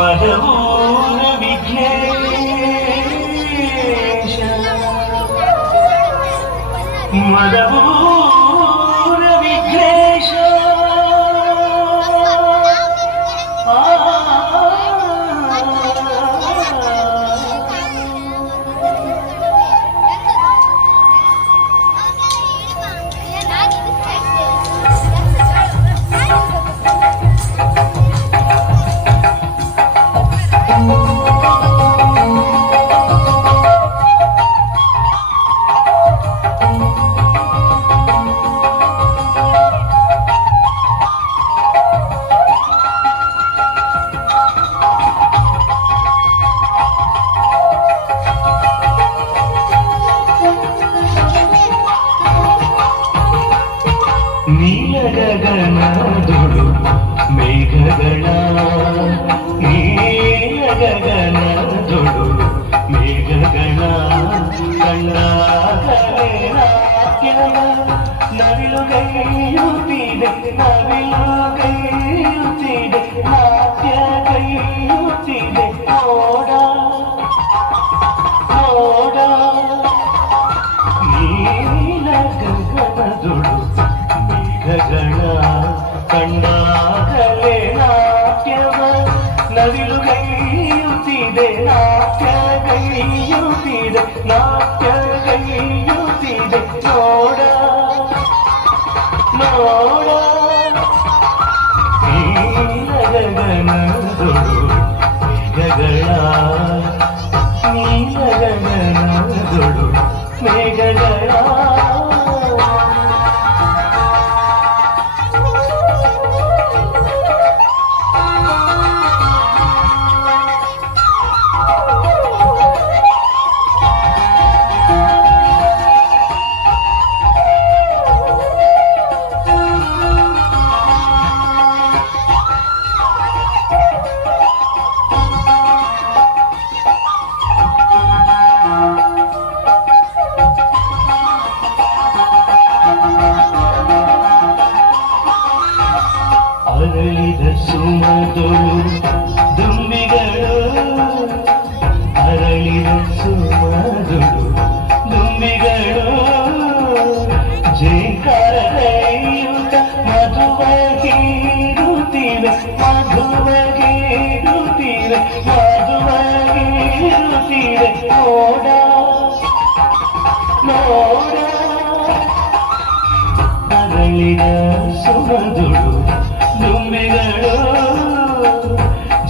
మదమూల విఘ్నేశ మదమూల ಕಂಡಾಗಲೇ ನಾಟ್ಯವ ನವಿಲುಗೈಯುತ್ತಿದೆ ನಾಟ್ಯ ಕೈಯುತ್ತಿದೆ ನಾಟ್ಯ ಕೈಯುತ್ತಿದೆ ನೋಡ ನೋಡ. ಮೇಘಗಳ ನೀಲ ಗಗನದೊಳು ಮೇಘಗಳ. ಅರಳಿದ ಸುಮದೊಳು ದುಂಬಿಗಳು ಅರಳಿದ ಸುಮದೊಳು ದುಂಬಿಗಳು ಜೇಕಾರ ಕೈಯುತ ಮಧುವ ಗೀರುತ್ತಿವೆ ಮಧುವ ಗೀರುತ್ತಿವೆ ಮಧುವ ಗೀರುತ್ತಿವೆ ನೋಡ ನೋಡ ಅರಳಿದ ಸುಮದುಳು తుమ్మెగడో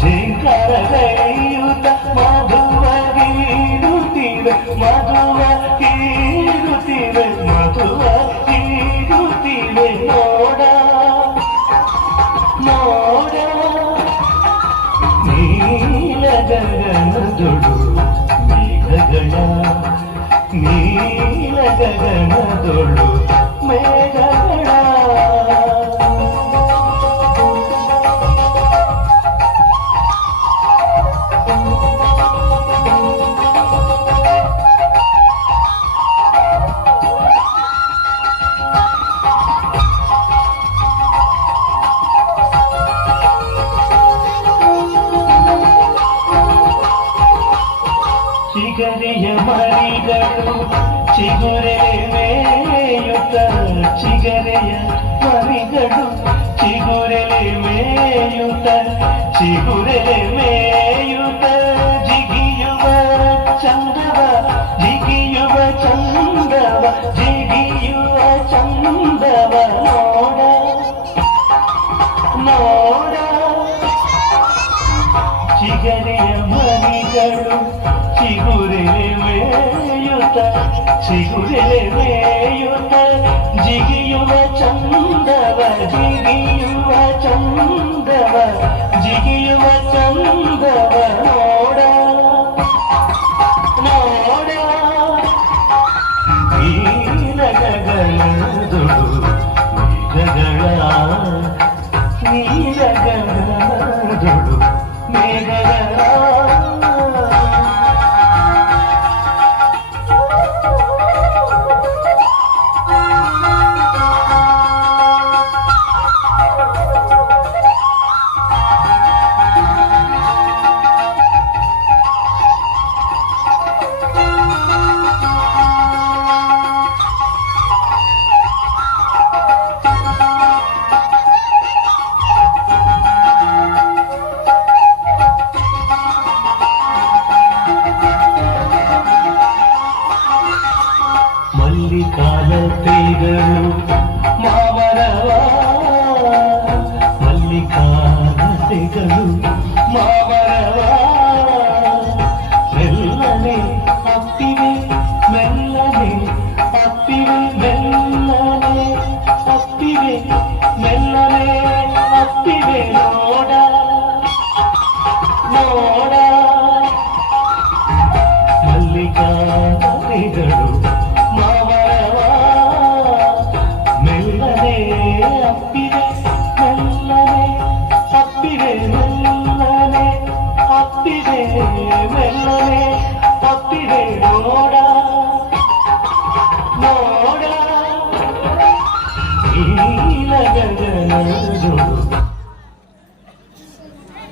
జింకార గైయుత మధువ కీరుతిర మధువ కీరుతిర మధువ కీరుతిర మోడ మోడ నీల గగనదుడు నీల గణ నీల గగనదుడు ಮರಿಗಳು ಚಿಗುರೆ ಮೇಯುತ್ತ ಚಿಗರೆಯ ಮರಿಗಳು ಚಿಗುರೆಲೆ ಮೇಯುತ್ತ ಚಿಗುರೆಲೆ ಮೇಯುತ್ತ ಚಿಗರೆಯ ಮರಿಗಳು ಚಿಗುರೆಲೆ ಮೇಯುತ್ತ ಚಿಗುರೆಲೆ ಮೇಯುತ್ತ ಜಿಗಿಯುವ ಚಂದವ ಜಿಗಿಯುವ మామి కాగలు మా వరవా మెల్లనే అప్పివే మెల్లనే అప్పివే మెల్లనే